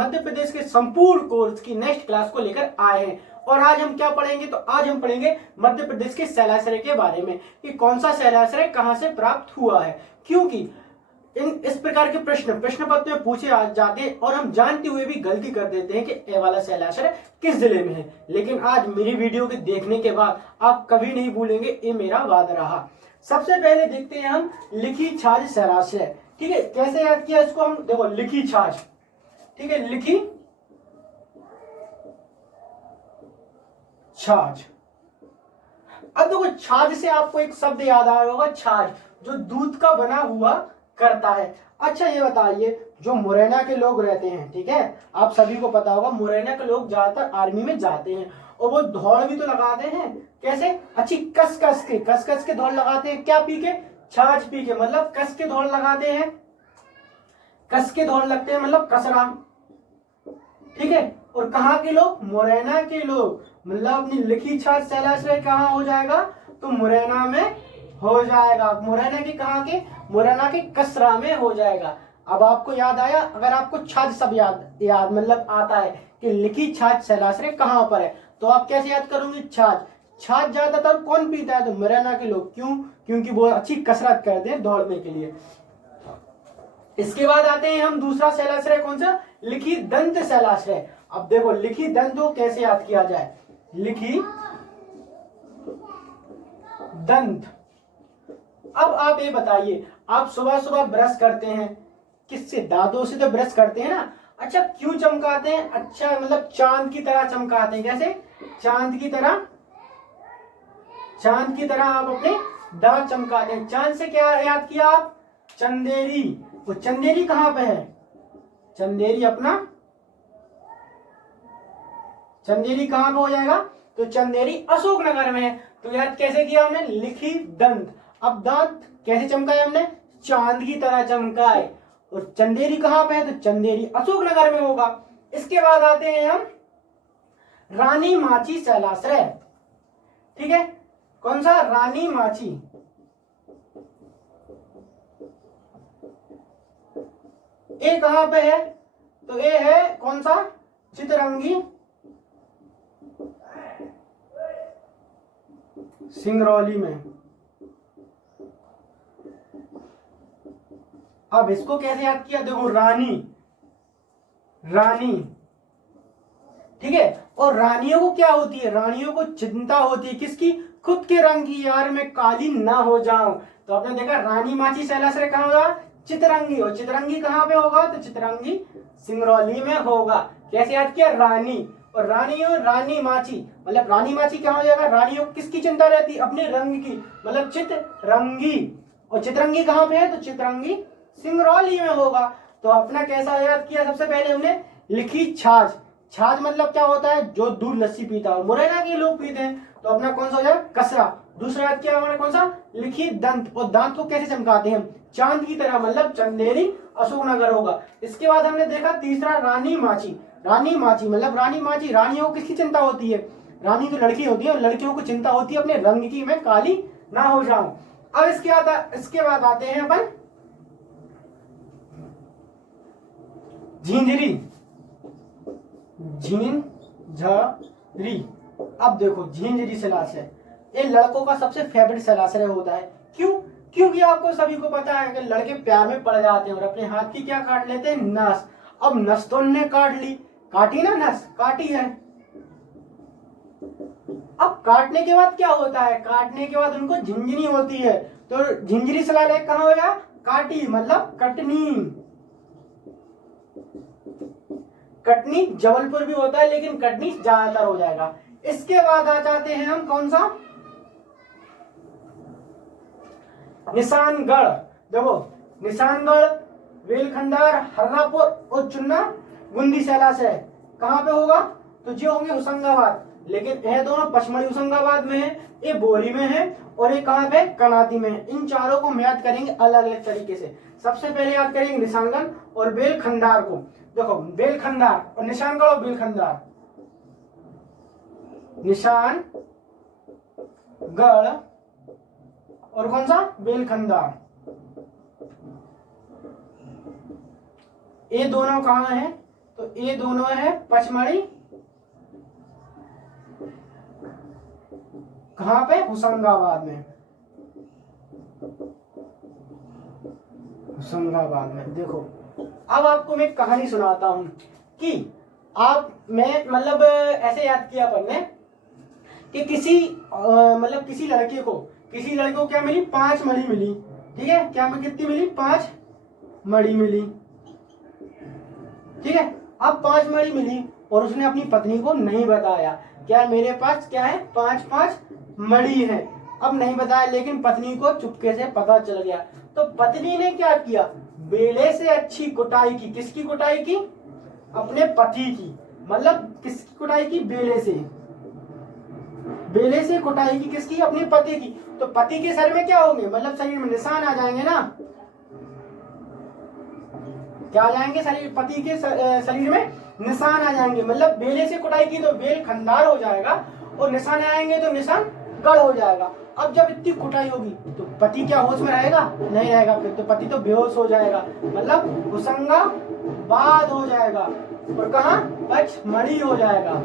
मध्य प्रदेश के संपूर्ण कोर्स की नेक्स्ट क्लास को लेकर आए हैं। और आज हम क्या पढ़ेंगे, तो आज हम पढ़ेंगे मध्य प्रदेश के शैलाश्रय के बारे में कि कौन सा शैलाश्रय कहां से प्राप्त हुआ है। क्योंकि इस प्रकार के प्रश्न पत्र में पूछे जाते हैं और हम जानते हुए भी गलती कर देते हैं कि ये वाला शैलाश्रय किस जिले में है। लेकिन आज मेरी वीडियो के देखने के बाद आप कभी नहीं भूलेंगे, ये मेरा वादा रहा। सबसे पहले देखते हैं हम लिखी छाछ शैलाश्रय। ठीक है, कैसे याद किया इसको हम, देखो लिखी छाछ, ठीक है, लिखी छाछ। अब देखो छाछ से आपको एक शब्द याद आया होगा, छाछ, जो दूध का बना हुआ करता है। अच्छा ये बताइए, जो मुरैना के लोग रहते हैं, ठीक है, आप सभी को पता होगा मुरैना के लोग ज्यादातर आर्मी में जाते हैं और वो दौड़ भी तो लगाते हैं। कैसे? अच्छी कस कस के दौड़ लगाते हैं। क्या पी के? छाछ पी के, मतलब कस के दौड़ लगाते हैं, कस के दौड़ लगते हैं, मतलब कसरा। ठीक है, और कहाँ के लोग? मुरैना के लोग। मतलब अपनी लिखी छाछ शैलाश्रय कहाँ हो जाएगा? तो मुरैना में हो जाएगा। मुरैना के कहाँ के? मुरैना के कसरा में हो जाएगा। अब आपको याद आया, अगर आपको छाछ सब याद मतलब आता है कि लिखी छाछ शैलाश्रय कहाँ पर है, तो आप कैसे याद करोगे? छाछ ज्यादातर कौन पीता है? तो मुरैना के लोग। क्यों? क्योंकि वो अच्छी कसरत करते हैं दौड़ने के लिए। इसके बाद आते हैं हम दूसरा शैलाश्रय, कौन सा? लिखी दंत शैलाश्रय। अब देखो लिखी दंत को कैसे याद किया जाए? लिखी दंत। अब आप ये बताइए, आप सुबह सुबह ब्रश करते हैं, किससे? दांतों से तो ब्रश करते हैं ना। अच्छा क्यों चमकाते हैं? अच्छा मतलब चांद की तरह चमकाते हैं। कैसे? चांद की तरह आप अपने दांत चमकाते हैं। चांद से क्या याद किया आप? चंदेरी। वो चंदेरी कहां पे है? चंदेरी कहां पे हो जाएगा? तो चंदेरी अशोकनगर में है। तो याद कैसे किया हमने? लिखी दंत। अब दांत कैसे चमकाए हमने? चांद की तरह चमकाए। और चंदेरी कहां पे है? तो चंदेरी अशोकनगर में होगा। इसके बाद आते हैं हम रानी माची शैलाश्रय। ठीक है, कौन सा? रानी माची। ये कहां पे है? तो ये है कौन सा? चितरंगी सिंगरौली में। अब इसको कैसे याद किया? देखो रानी, ठीक है, और रानियों को क्या होती है? रानियों को चिंता होती है, किसकी? खुद के रंग की, यार मैं काली ना हो जाऊं। तो आपने देखा रानी माची शैलाश्रय कहां होगा? चितरंगी। और चितरंगी कहां पे होगा? तो चितरंगी सिंगरौली में होगा। कैसे याद किया? रानी और रानी माची, मतलब रानी माची क्या हो जाएगा? रानियों को किसकी चिंता रहती? अपने रंग की, मतलब चितरंगी। और चितरंगी कहां पे है? तो चितरंगी सिंगरौली में होगा। तो अपना कैसा याद किया? सबसे पहले हमने लिखी छाछ। छाछ मतलब क्या होता है? जो दूध लस्सी पीता है, मुरैना के लोग पीते हैं। तो अपना कौन सा हो जाएगा? कसरा। दूसरा याद किया हमारे कौन सा? लिखी दंत। और दांत को कैसे चमकाते हैं? चांद की तरह, मतलब चंदेरी अशोकनगर होगा। इसके बाद हमने देखा तीसरा रानी माची। मतलब रानियों को किसकी चिंता होती है? रानी तो लड़की होती है और लड़कियों को चिंता होती है अपने रंग की, मैं काली ना हो जाऊं। अब इसके बाद आते हैं अपन झिंझरी। अब देखो झिंझरी शैलाश्रय, ये लड़कों का सबसे फेवरेट शैलाश्रय होता है। क्यों? क्योंकि आपको सभी को पता है कि लड़के प्यार में पड़ जाते हैं और अपने हाथ की क्या काट लेते हैं? नस। अब नस तो उन्होंने काटी ना, नस काटी है। अब काटने के बाद क्या होता है? काटने के बाद उनको झिंझरी होती है। तो झिंझरी शैलाश्रय कहां हो गया? काटी मतलब कटनी जबलपुर भी होता है, लेकिन कटनी ज्यादातर हो जाएगा। इसके बाद आ जाते हैं हम कौन सा? निशानगढ़। देखो निशानगढ़, वेलखंडार, हर्रापुर और चुन्ना गुंदी शैलाश्रय कहां पे होगा? तो ये होंगे होशंगाबाद, लेकिन यह दोनों पचमढ़ी होशंगाबाद में है, ये बोरी में है और ये कहां पे? कनाती में है। इन चारों को हम याद करेंगे अलग अलग तरीके से। सबसे पहले याद करेंगे निशानगढ़ और बेलखंडार को। देखो बेलखंडार और निशानगढ़ और बेलखंडार, निशानगढ़ और कौन सा? बेलखंडार। ये दोनों कहां हैं? तो ये दोनों है पचमढ़ी, कहां पे? होशंगाबाद में, होशंगाबाद में। देखो अब आपको मैं कहानी सुनाता हूं कि आप मैं मतलब ऐसे याद किया अपन ने कि किसी मतलब किसी लड़के को क्या मिली? 5 मणि मिली। ठीक है, क्या में कितनी मिली? 5 मणि मिली। ठीक है, अब 5 मणि मिली और उसने अपनी पत्नी को नहीं बताया, क्या मेरे पास क्या है? 5 मणि है। अब नहीं बताया, लेकिन पत्नी को चुपके से पता चल गया। तो पत्नी ने क्या किया? बेले से अच्छी कुटाई की। किसकी कुटाई की? अपने पति की। मतलब किसकी कुटाई की? बेले से। बेले से कुटाई की किसकी? अपने पति की। तो पति के सर में क्या होंगे? मतलब शरीर में निशान आ जाएंगे ना। क्या आ जाएंगे? शरीर, पति के शरीर में निशान आ जाएंगे। मतलब बेले से कुटाई की तो बेल खंडार हो जाएगा, और निशान आएंगे तो निशान गढ़ हो जाएगा। अब जब इतनी कुटाई होगी तो पति क्या होश में रहेगा? नहीं रहेगा। फिर तो पति तो बेहोश हो जाएगा, मतलब होशंगाबाद हो जाएगा। और कहा? पचमढ़ी हो जाएगा।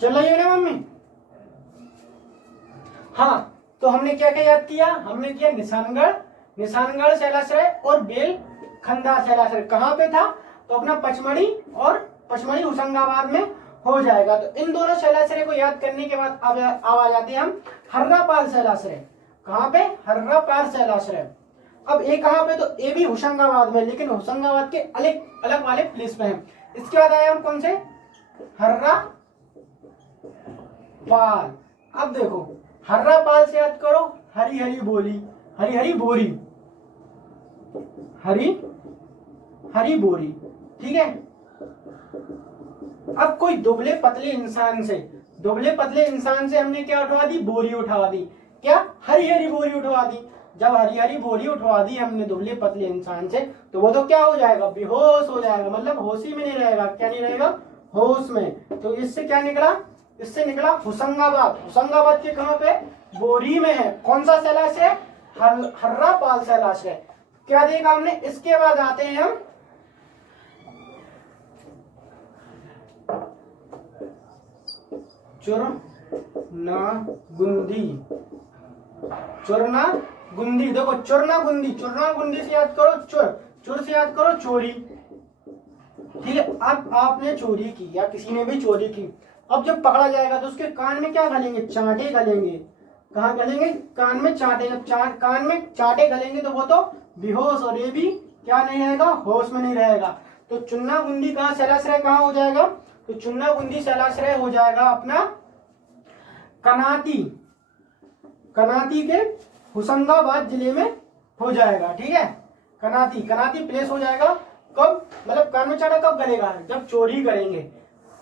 चल रही है ना मम्मी? हाँ, तो हमने क्या क्या याद किया? हमने किया निशानगढ़ शैलाश्रय और बेल खंडार शैलाश्रय कहाँ पे था? तो अपना पचमढ़ी और पचमढ़ी होशंगाबाद में हो जाएगा। तो इन दोनों शैलाश्रय को याद करने के बाद अब आ जाते हैं हम हर्रापाल शैलाश्रय। कहाँ पे? हर्रापाल शैलाश्रय। अब ये कहाँ पे? तो ये भी होशंगाबाद में, लेकिन होशंगाबाद के अलग अलग वाले प्लेस पे है। इसके बाद आए हम कौन से? हर्रापाल। अब देखो हर्रापाल से याद करो हरी हरी बोली, हरी हरी बोरी, हरी हरी बोरी। ठीक है, अब कोई दुबले पतले इंसान से हमने क्या उठवा दी? बोरी उठवा दी। क्या? हरी हरी बोरी उठवा दी। जब हरी हरी बोरी उठवा दी हमने दुबले पतले इंसान से, तो वो तो क्या हो जाएगा? बेहोश हो जाएगा, मतलब होश ही में नहीं रहेगा। क्या नहीं रहेगा? होश में। तो इससे क्या निकला? इससे निकला होशंगाबाद। होशंगाबाद के कहां पे? बोरी में है। कौन सा शैलाश्रय? हर्रापाल शैलाश्रय। क्या देखा हमने? इसके बाद आते हैं हम चुरनागुंदी। देखो चुरनागुंदी से याद करो चुर से याद करो चोरी। ठीक है, अब आपने चोरी की या किसी ने भी चोरी की, अब जब पकड़ा जाएगा तो उसके कान में क्या घलेंगे? चांटे घलेंगे। कहाँ घलेंगे? कान में चांटे। कान में चांटे घलेंगे तो वो तो बेहोश, और ये भी क्या नहीं रहेगा? होश में नहीं रहेगा। तो चुन्नागुंदी का शैलाश्रय कहाँ हो जाएगा? तो चुन्नागुंदी शैलाश्रय हो जाएगा अपना कनाती के होशंगाबाद जिले में हो जाएगा। ठीक है, कनाती प्लेस हो जाएगा। कब? मतलब कान में चाटा कब गलेगा? जब चोरी करेंगे।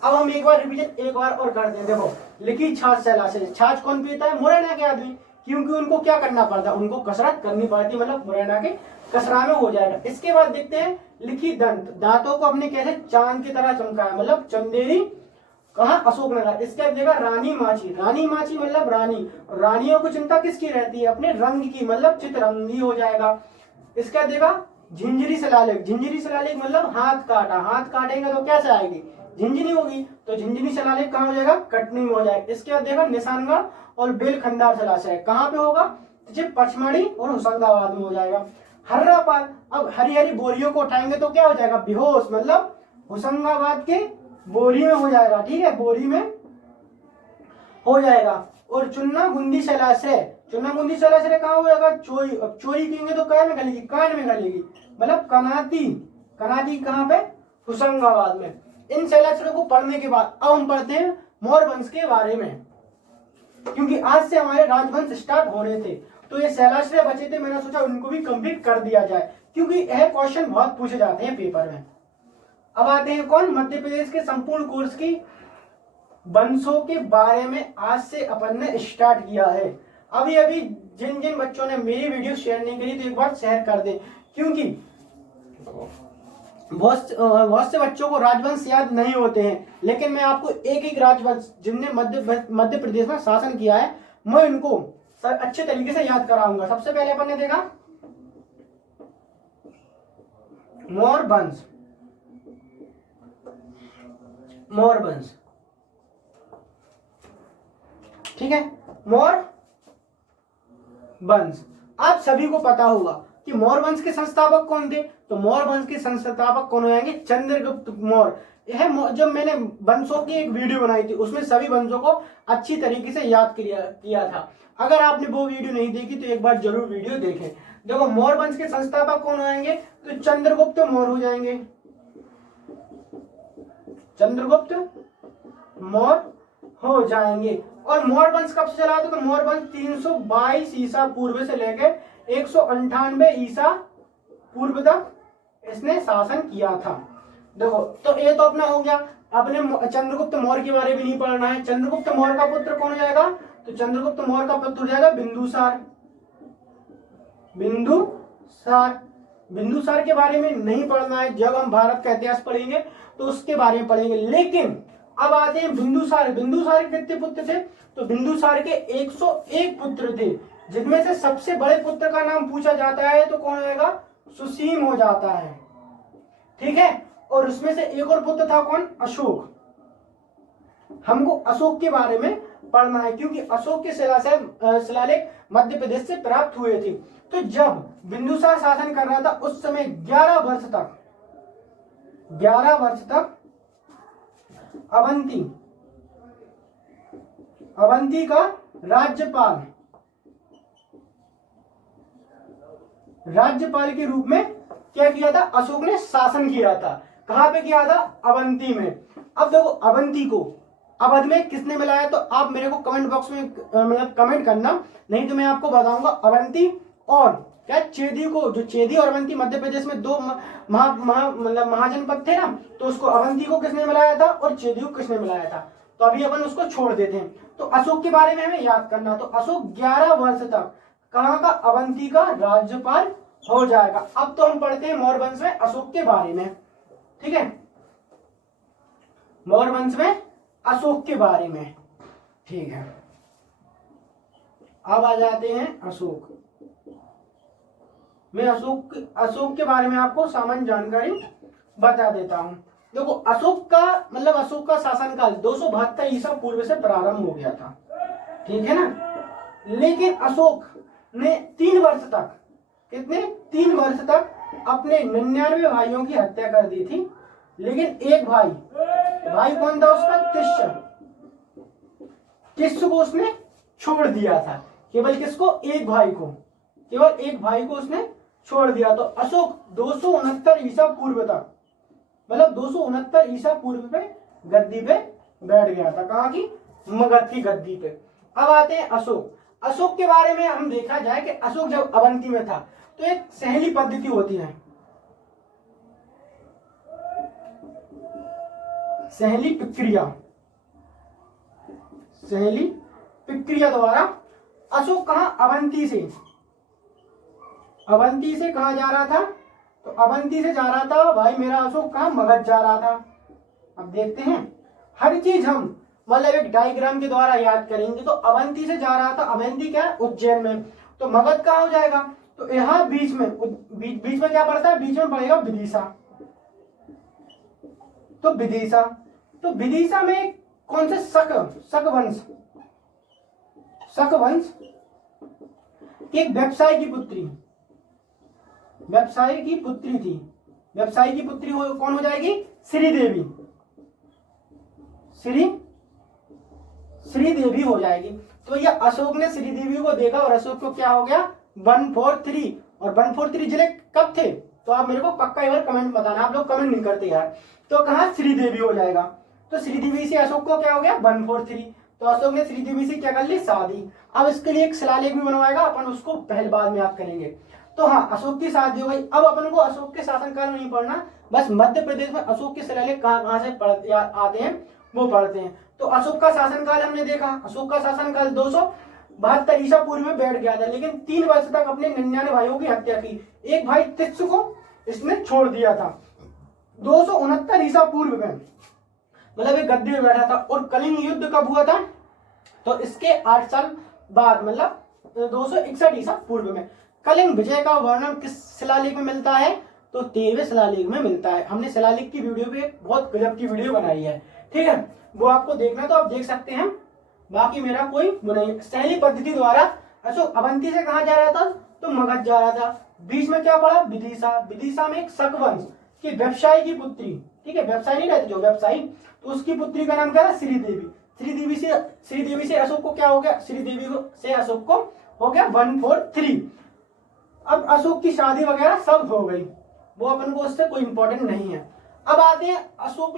अब हम एक बार रिवीजन एक बार और करते हैं। देखो लिखी छाछ शैलाश्रय। छाछ कौन पीता है? मुरैना के आदमी, क्योंकि उनको क्या करना पड़ता है? उनको कसरत करनी पड़ती, मतलब मुरैना के कसरा में हो जाएगा। इसके बाद देखते हैं लिखी दंत। दांतों को हमने कैसे चांद की तरह चमकाया, मतलब चंदेरी। कहाँ? अशोकनगर। इसके बाद देखा रानी माची मतलब रानी। रानियों को चिंता किसकी रहती है? अपने रंग की, मतलब चितरंगी हो जाएगा। इसका देखा झिंझरी शिलालेख मतलब हाथ काटेंगे तो कैसे आएगी? झिंझुनी होगी तो झिंझुनी शिलालेख कहाँ हो जाएगा, कटनी में हो जाएगा। इसके बाद देखा निशानगढ़ और बेलखंडार शिलालेख कहाँ पे होगा, तो पचमढ़ी और होशंगाबाद में हो जाएगा। हर्रापाल, अब हरी हरी बोरियों को उठाएंगे तो क्या हो जाएगा, बेहोश, मतलब होशंगाबाद के बोरी में हो जाएगा, ठीक है, बोरी में हो जाएगा। और चुन्ना गुंदी शैलाश्रय, चुन्ना गुंदी शैलाश्रय कहाँ हो जाएगा, चोरी। अब चोरी कहेंगे तो क्या में गलेगी, कान में गलेगी, मतलब कनाती, कनाती कहाँ पे, होशंगाबाद में। इन शैलाश्रय को पढ़ने के बाद अब हम पढ़ते हैं मौर्य वंश के बारे में, क्योंकि आज से हमारे राजवंश स्टार्ट होने थे। तो ये शैलाश्रय बचे थे, मैंने सोचा उनको भी कंप्लीट कर दिया जाए, क्योंकि यह क्वेश्चन बहुत पूछे जाते हैं पेपर में। अब आते हैं कौन, मध्य प्रदेश के संपूर्ण कोर्स की वंशों के बारे में आज से अपन ने स्टार्ट किया है। अभी अभी जिन जिन बच्चों ने मेरी वीडियो शेयर नहीं करी तो एक बार शेयर कर दें, क्योंकि बहुत से बच्चों को राजवंश याद नहीं होते हैं, लेकिन मैं आपको एक एक राजवंश जिनने मध्य प्रदेश में शासन किया है, मैं इनको अच्छे तरीके से याद कराऊंगा। सबसे पहले अपन ने देखा मौर्य वंश, मौर्य वंश, ठीक है, मौर्य वंश। आप सभी को पता होगा कि मौर्य वंश के संस्थापक कौन थे, तो मौर्य वंश के संस्थापक कौन हो जाएंगे, चंद्रगुप्त मौर्य। यह जब मैंने वंशों की एक वीडियो बनाई थी उसमें सभी वंशों को अच्छी तरीके से याद किया था। अगर आपने वो वीडियो नहीं देखी तो एक बार जरूर वीडियो देखें। देखो मौर्य वंश के संस्थापक कौन हो जाएंगे, तो चंद्रगुप्त मौर्य हो जाएंगे, चंद्रगुप्त मौर्य हो जाएंगे। और मौर्य वंश कब से चला था, तो मौर्य वंश 322 ईसा पूर्व से लेकर 198 ईसा पूर्व तक इसने शासन किया था। देखो तो ये तो अपना हो गया। अपने चंद्रगुप्त मौर्य के बारे में नहीं पढ़ना है। चंद्रगुप्त मौर्य का पुत्र कौन हो जाएगा, तो चंद्रगुप्त मौर्य का पुत्र हो जाएगा बिंदुसार। बिंदुसार, बिंदुसार के बारे में नहीं पढ़ना है, जब हम भारत का इतिहास पढ़ेंगे तो उसके बारे में पढ़ेंगे। लेकिन अब आते हैं बिंदुसार। बिंदुसार के कितने पुत्र थे, तो बिंदुसार के 101 पुत्र थे, जिनमें से सबसे बड़े पुत्र का नाम पूछा जाता है तो कौन आएगा, सुसीम हो जाता है, ठीक है। और उसमें से एक और पुत्र था कौन, अशोक। हमको अशोक के बारे में पढ़ना है, क्योंकि अशोक के शिलालेख मध्य प्रदेश से प्राप्त हुए थे। तो जब बिंदुसार शासन कर रहा था उस समय 11 वर्ष तक अवंती का राज्यपाल के रूप में क्या किया था, अशोक ने शासन किया था। कहां पे किया था, अवंती में। अब देखो अवंती को अवध में किसने मिलाया, तो आप मेरे को कमेंट बॉक्स में मतलब कमेंट करना, नहीं तो मैं आपको बताऊंगा। अवंती और क्या चेदी को, जो चेदी और अवंती मध्य प्रदेश में दो मतलब महाजनपद थे ना, तो उसको अवंती को किसने मिलाया था और चेदी को किसने मिलाया था। तो अभी अपन उसको छोड़ देते हैं। तो अशोक के बारे में हमें याद करना, तो अशोक 11 वर्ष तक कहाँ का, अवंती का राज्यपाल हो जाएगा। अब तो हम पढ़ते हैं मौर्य वंश में अशोक के बारे में, ठीक है, मौर्य वंश में अशोक के बारे में, ठीक है। अब आ जाते हैं अशोक। मैं अशोक के बारे में आपको सामान्य जानकारी बता देता हूं। देखो अशोक का शासनकाल 272 ईसा पूर्व से प्रारंभ हो गया था, ठीक है ना। लेकिन अशोक ने 3 वर्ष तक, कितने, 3 वर्ष तक अपने 99 भाइयों की हत्या कर दी थी। लेकिन एक भाई कौन था उसका, तिष्य को उसने छोड़ दिया था। केवल किसको, एक भाई को, केवल एक भाई को उसने छोड़ दिया। तो अशोक 269 ईसा पूर्व तक, मतलब 269 ईसा पूर्व पे गद्दी पे बैठ गया था। कहाँ की, मगध की गद्दी पे। अब आते हैं अशोक के बारे में हम देखा जाए कि अशोक जब अवंती में था तो एक सहेली पद्धति होती है, सहेली प्रक्रिया द्वारा अशोक कहाँ, अवंती से कहा जा रहा था, तो अवंती से जा रहा था भाई मेरा अशोक, कहाँ, मगध जा रहा था। अब देखते हैं, हर चीज हम मतलब एक डायग्राम के द्वारा याद करेंगे। तो अवंती से जा रहा था, अवंती क्या है, उज्जैन में, तो मगध कहाँ हो जाएगा, तो यहाँ बीच में क्या पड़ता है, बीच में पड़ेगा विदिशा। तो विदिशा तो विदिशा में कौन से शकवंश की एक व्यवसायी की पुत्री थी। व्यवसायी की पुत्री कौन हो जाएगी? श्रीदेवी हो जाएगी। तो ये अशोक ने श्रीदेवी को देखा और अशोक को क्या हो गया? 143। और 143 जिले कब थे? तो आप मेरे को पक्का एक बार कमेंट बताना, आप लोग कमेंट नहीं करते यार। तो कहा श्रीदेवी हो जाएगा। तो श्रीदेवी से अशोक को क्या हो गया? 143। तो अशोक ने श्रीदेवी से क्या कर ली? शादी। अब इसके लिए एक शिलालेख भी बनवाएगा, अपन उसको पहले बाद में याद करेंगे। तो हाँ, अशोक की शादी हो गई। अब अपन को अशोक के शासनकाल में नहीं पढ़ना, बस मध्य प्रदेश में अशोक के शिलालेख कहाँ से आते हैं वो पढ़ते हैं। तो अशोक का शासनकाल हमने देखा, अशोक का शासनकाल 272 ईसा पूर्व में बैठ गया था, लेकिन 3 वर्ष तक अपने 99 भाइयों की हत्या की। एक भाई तित्स को इसने छोड़ दिया था। 269 ईसा पूर्व में मतलब एक गद्दी में बैठा था। और कलिंग युद्ध कब हुआ था? तो इसके 8 साल बाद मतलब 261 ईसा पूर्व में। कलिंग विजय का वर्णन किस शिलालेख में मिलता है? तो 13वें शिलालेख में मिलता है। हमने शिलालेख की वीडियो पे बहुत गजब की वीडियो बनाई है, ठीक है, वो आपको देखना तो आप देख सकते हैं। बाकी मेरा कोई वो नहीं। सहेली पद्धति द्वारा अशोक अवंती से कहा जा रहा था? तो मगध जा रहा था। बीच में क्या पड़ा? विदिशा में एक शकवंश की व्यवसायी की पुत्री, ठीक है, व्यवसायी नहीं रहती जो व्यवसायी, तो उसकी पुत्री का नाम क्या था? श्रीदेवी। श्रीदेवी से अशोक को क्या हो गया? श्रीदेवी से अशोक को हो गया 143। अब अशोक की शादी वगैरह सब हो गई, वो अपन को उससे कोई इंपॉर्टेंट नहीं है। अब आते हैं अशोक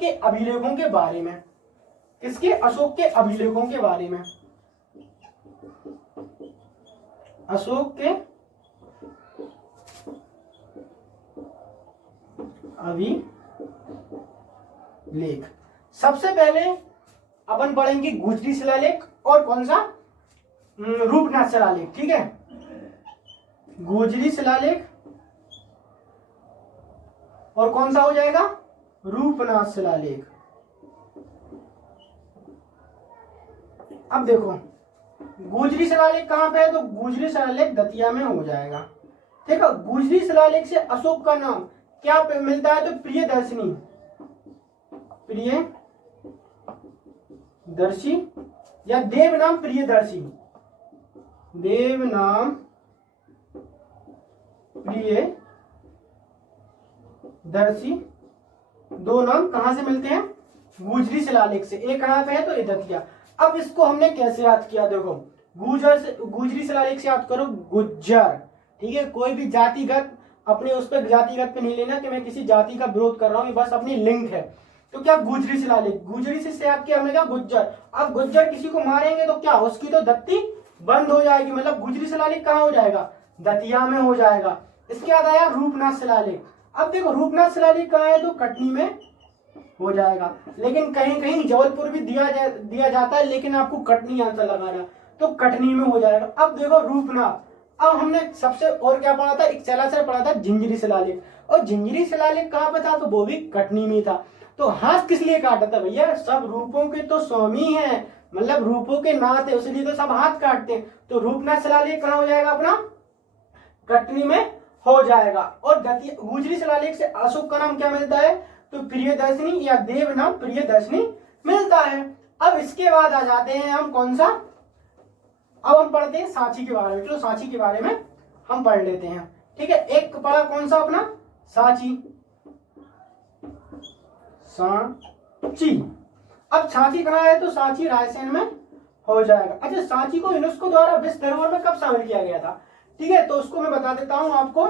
के अभिलेखों के बारे में। किसके? अशोक के अभिलेखों के बारे में। अशोक के अभिलेख सबसे पहले अपन पढ़ेंगे गुजरी शिलालेख और कौन सा? रूपनाथ शिलालेख, ठीक है। गुजरी शिलालेख और कौन सा हो जाएगा? रूपनाथ शिलालेख। अब देखो गुजरी शिलालेख कहां पे है? तो गुजरी शिलालेख दतिया में हो जाएगा, ठीक है। गुजरी शिलालेख से अशोक का नाम क्या मिलता है? तो प्रियदर्शी या देव नाम प्रियदर्शी। देव नाम प्रियदर्शी, दो नाम कहां से मिलते हैं? गुजरी शिलालेख से। एक कहां पे है? तो ये दतिया। अब इसको हमने कैसे याद किया? देखो गुजरी शिलालेख से याद करो गुज्जर, ठीक है। कोई भी जातिगत अपने उस पर जातिगत पे नहीं लेना कि मैं किसी जाति का विरोध कर रहा हूं, ये बस अपनी लिंक है। तो क्या गुजरी शिलालेख, गुजरी से याद किया हमने क्या? गुज्जर। अब गुज्जर किसी को मारेंगे तो क्या उसकी तो दत्ती बंद हो जाएगी, मतलब गुजरी शिलालेख कहां हो जाएगा? दतिया में हो जाएगा। इसके बाद आया रूपनाथ शिलालेख। अब देखो रूपनाथ शिलालेख कहां है? तो कटनी में हो जाएगा, लेकिन कहीं कहीं जबलपुर भी दिया जाता है, लेकिन आपको कटनी आंसर लगाना, तो कटनी में हो जाएगा। अब देखो रूपनाथ। अब हमने सबसे और क्या पढ़ा था? एक चला से पढ़ा था जिंजरी शिलालेख, और जिंजरी शिलालेख कहां पर था? तो वो भी कटनी में था। तो हाथ किस लिए काटा था भैया? सब रूपों के तो स्वामी हैं, मतलब रूपों के नाथ है, इसलिए तो सब हाथ काटते हैं। तो रूपनाथ शिलालेख कहां हो जाएगा अपना? कटनी में हो जाएगा। और गुजरी शिलालेख से अशोक का नाम क्या मिलता है? तो प्रियदर्शनी या देव नाम प्रियदर्शनी मिलता है। अब इसके बाद आ जाते हैं हम कौन सा? अब हम पढ़ते हैं सांची के बारे में। चलो सांची के बारे में हम पढ़ लेते हैं, ठीक है। एक पढ़ा कौन सा अपना? सांची। अब सांची कहाँ है? तो सांची रायसेन में हो जाएगा। अच्छा, सांची को यूनेस्को द्वारा विश्व धरोहर में कब शामिल किया गया था? ठीक है, तो उसको मैं बता देता हूं आपको।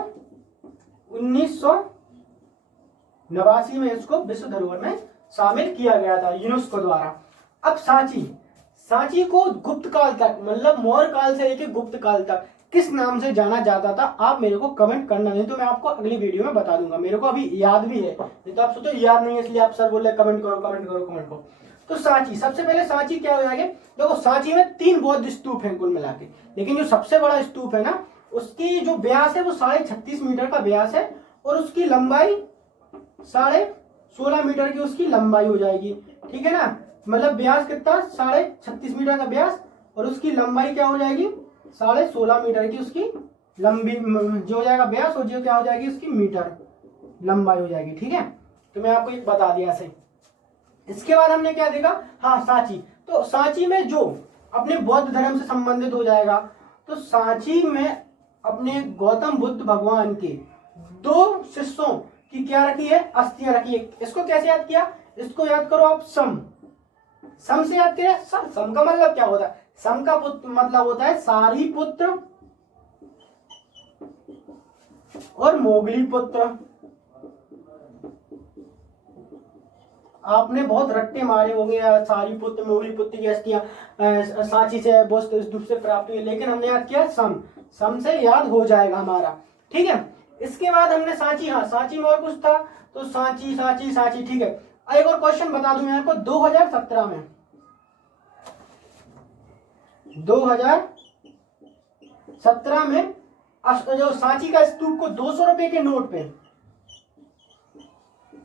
1989 में इसको विश्व धरोहर में शामिल किया गया था यूनेस्को द्वारा। अब सांची को गुप्त काल तक, मतलब मौर्य काल से लेकर गुप्त काल तक किस नाम से जाना जाता था? आप मेरे को कमेंट करना, नहीं तो मैं आपको अगली वीडियो में बता दूंगा। मेरे को अभी याद भी है, नहीं तो आप सोचो याद नहीं है इसलिए आप सर बोल रहे कमेंट करो। तो सांची, सबसे पहले सांची क्या हो जाएगा? देखो सांची में 3 बौद्ध स्तूप हैं कुल मिला के, लेकिन जो सबसे बड़ा स्तूप है ना, उसकी जो व्यास है वो 36.5 मीटर का व्यास है, और उसकी लंबाई 16.5 मीटर की उसकी लंबाई हो जाएगी, ठीक है ना। मतलब व्यास कितना? 36.5 मीटर का व्यास, और उसकी लंबाई क्या हो जाएगी? 16.5 मीटर की उसकी लंबी जो हो जाएगा व्यास, और जो क्या हो जाएगी उसकी मीटर लंबाई हो जाएगी, ठीक है। तो मैं आपको एक बता दिया ऐसे। इसके बाद हमने क्या देखा, हाँ सांची। तो सांची में जो अपने बौद्ध धर्म से संबंधित हो जाएगा, तो सांची में अपने गौतम बुद्ध भगवान के 2 शिष्यों की क्या रखी है, अस्थियां रखी है। इसको कैसे याद किया, इसको याद करो आप सम से याद करें। सम का मतलब क्या होता है, सम का मतलब होता है सारीपुत्र और मोगली पुत्र। आपने बहुत रट्टे मारे होंगे यार, सारीपुत्र मोगली पुत्र की अस्थियां सांची से बौद्ध स्तूप से प्राप्त हुई, लेकिन हमने याद किया सम से याद हो जाएगा हमारा, ठीक है। इसके बाद हमने सांची, हाँ सांची में और कुछ था, तो सांची सांची सांची, ठीक है। एक और क्वेश्चन बता दूं आपको, 2017 में 2017 में जो सांची का स्तूप को 200 रुपए के नोट पे,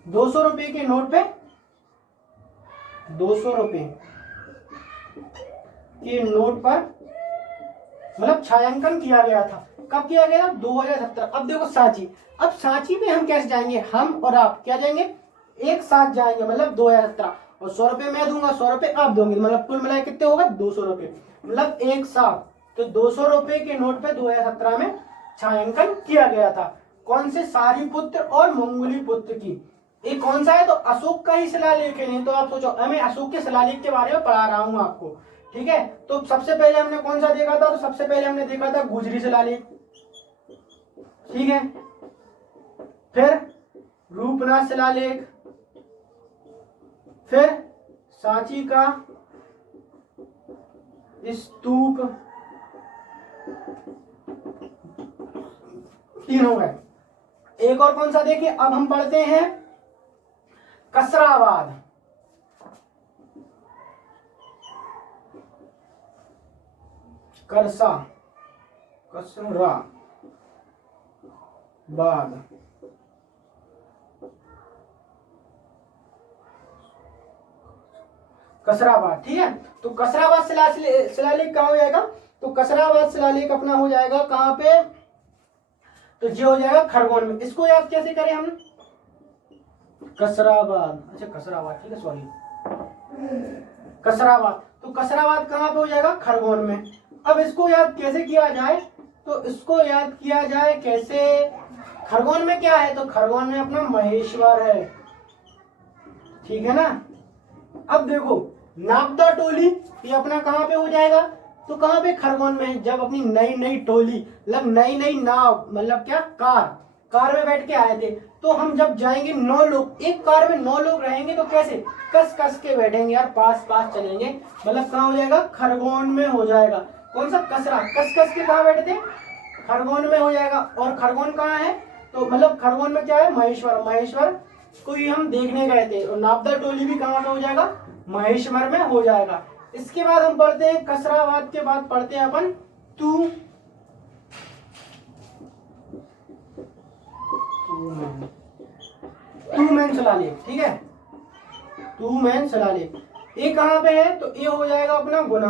200 रुपए के नोट पे, 200 रुपए के नोट पर मतलब छायांकन किया गया था। कब किया गया, 2017। अब देखो सांची, अब सांची में हम कैसे जाएंगे, हम और आप क्या जाएंगे, एक साथ जाएंगे, मतलब 2017, और 100 रुपए मैं दूंगा, 100 रुपए आप दोगे, मतलब कुल मिलाए कितने होगा, 200 रुपए, मतलब एक साथ। तो 200 रुपए के नोट पे 2017 में छायांकन किया गया था। कौन से, सारीपुत्र और मंगोली पुत्र की। ये कौन सा है, तो अशोक का ही शिलालेख है। नहीं तो आप सोचो मैं अशोक के शिलालेख के बारे में पढ़ा रहा हूं आपको, ठीक है। तो सबसे पहले हमने कौन सा देखा था, तो सबसे पहले हमने देखा था गुजरी शिलालेख, ठीक है। फिर रूपनाथ शिलालेख, फिर सांची का स्तूप, 3 हो गए। एक और कौन सा देखिए, अब हम पढ़ते हैं कसराबाद। कसराबाद, कसराबाद, ठीक है। तो कसराबाद शिलालेख कहाँ हो जाएगा, तो कसराबाद शिलालेख अपना हो जाएगा कहाँ पे, तो ये हो जाएगा खरगोन में। इसको याद कैसे करें हम, कसराबाद, अच्छा कसराबाद, ठीक है, सॉरी कसराबाद। तो कसराबाद कहाँ पे हो जाएगा, खरगोन में। अब इसको याद कैसे किया जाए, तो इसको याद किया जाए कैसे, खरगोन में क्या है, तो खरगोन में अपना महेश्वर है, ठीक है ना। अब देखो नागदा टोली, ये अपना कहाँ पे हो जाएगा, तो कहाँ पे, खरगोन में। जब अपनी नई नई टोली, मतलब नई नई नाव, मतलब क्या, कार में बैठ के आए थे, तो हम जब जाएंगे 9 लोग, एक कार में 9 लोग रहेंगे, तो कैसे, कस कस के बैठेंगे यार, पास पास चलेंगे, मतलब कहाँ हो जाएगा, खरगोन में हो जाएगा। कौन सा, कसरा, कस कस के कहाँ बैठे थे, खरगोन में हो जाएगा। और खरगोन कहाँ है, तो मतलब खरगोन में क्या है, महेश्वर को ही हम देखने गए थे। और नागदा टोली भी कहाँ पे हो जाएगा, महेश्वर में हो जाएगा। इसके बाद हम पढ़ते हैं कसराबाद के बाद पढ़ते हैं अपन टूमैन शिलालेख, ठीक है, टूमैन शिलालेख। ये कहाँ पे है, तो ये हो जाएगा अपना गुना।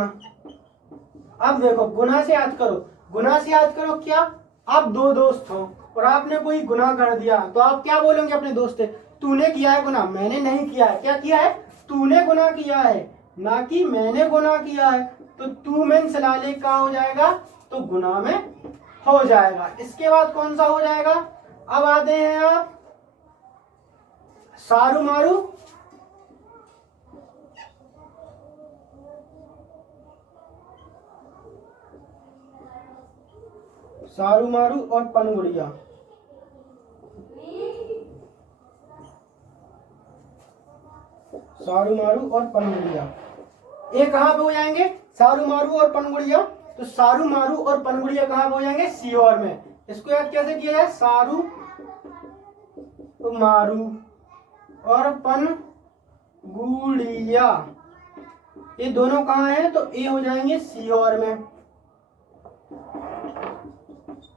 अब देखो गुना से याद करो, क्या, आप 2 दोस्त हो और आपने कोई गुनाह कर दिया, तो आप क्या बोलेंगे अपने दोस्त से, तूने किया है गुनाह, मैंने नहीं किया है। क्या किया है, तूने गुनाह किया है, ना कि मैंने गुनाह किया है। तो टूमैन शिलालेख का हो जाएगा, तो गुनाह में हो जाएगा। इसके बाद कौन सा हो जाएगा, अब आते हैं आप सारूमारू और पनगुड़िया। ये कहाँ पे हो जाएंगे, सारूमारू और पनगुड़िया। तो सारूमारू और पनगुड़िया कहाँ पे हो जाएंगे, सीहोर में। इसको याद कैसे किया जाए, सारूमारू और पनगुड़िया, ये दोनों कहाँ हैं, तो ये हो जाएंगे सीहोर में।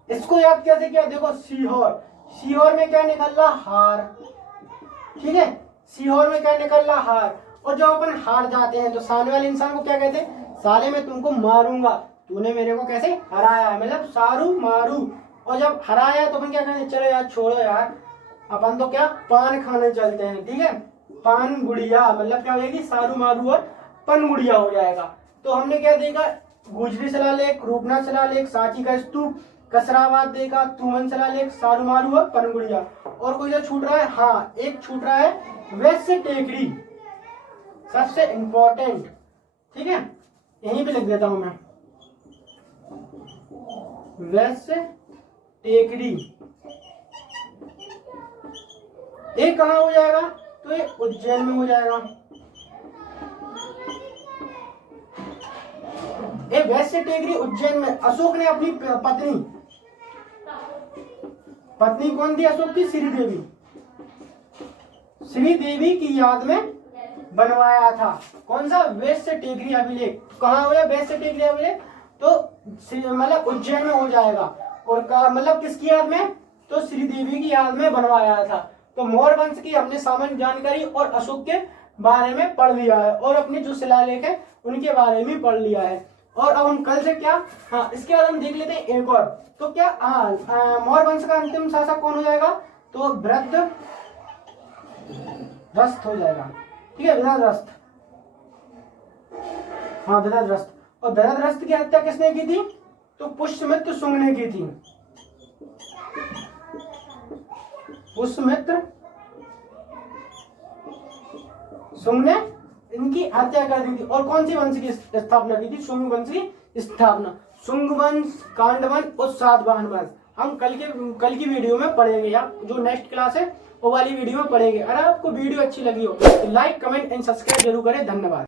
इसको याद कैसे किया, देखो सीहोर में क्या निकल रहा, हार, ठीक है, सीहोर में क्या निकल रहा, हार। और जब अपन हार जाते हैं तो सामने वाले इंसान को क्या कहते हैं, साले मैं तुमको मारूंगा, तूने मेरे को कैसे हराया, मतलब सारूमारू। और जब हराया तो अपन क्या कहते हैं, चलो यार छोड़ो यार, अपन तो क्या पान खाने चलते हैं, ठीक है। पानगुड़िया, मतलब क्या हो जाएगी, सारू मारू और पनगुड़िया हो जाएगा। तो हमने क्या देखा, गुजरी शिलालेख, रूपनाथ शिलालेख, सांची का स्तूप, कसराबाद देखा, तुमन शिलालेख, सारू मारू और पनगुड़िया। और कोई जो छूट रहा है, हाँ एक छूट रहा है वैश्य टेकरी, सबसे इंपॉर्टेंट, ठीक है, यहीं पे लिख देता हूं मैं, वैश्य टेकरी। ये कहाँ हो जाएगा, तो ये उज्जैन में हो जाएगा। ये वैश्य टेकरी उज्जैन में। अशोक ने अपनी पत्नी कौन थी अशोक की, श्रीदेवी, श्रीदेवी की याद में बनवाया था। कौन सा, वैश्य टेकरी अभिलेख। कहाँ हो, वैश्य टेकरी अभिलेख, तो मतलब उज्जैन में हो जाएगा। और मतलब किसकी याद में, तो श्रीदेवी की याद में बनवाया था। तो मौर्य वंश की हमने सामान्य जानकारी और अशोक के बारे में पढ़ लिया है, और अपने जो शिलालेख है उनके बारे में पढ़ लिया है। और अब हम कल से क्या, हाँ इसके बाद हम देख लेते हैं एक और। तो क्या, हाँ मौर्य वंश का अंतिम शासक कौन हो जाएगा, तो वृद्धरस्त हो जाएगा, ठीक है, वृद्धरस्त, हाँ वृद्धरस्त। और वृद्धरस्त की हत्या किसने की थी, तो पुष्यमित्र शुंग ने की थी। पुष्यमित्र शुंग ने इनकी हत्या कर दी थी। और कौन सी वंश की स्थापना की थी, शुंग वंश की स्थापना। शुंग वंश, कांडवन और सातवाहन वंश हम कल की वीडियो में पढ़ेंगे, या जो नेक्स्ट क्लास है वो वाली वीडियो में पढ़ेंगे। अगर आपको वीडियो अच्छी लगी हो तो लाइक, कमेंट एंड सब्सक्राइब जरूर करें। धन्यवाद।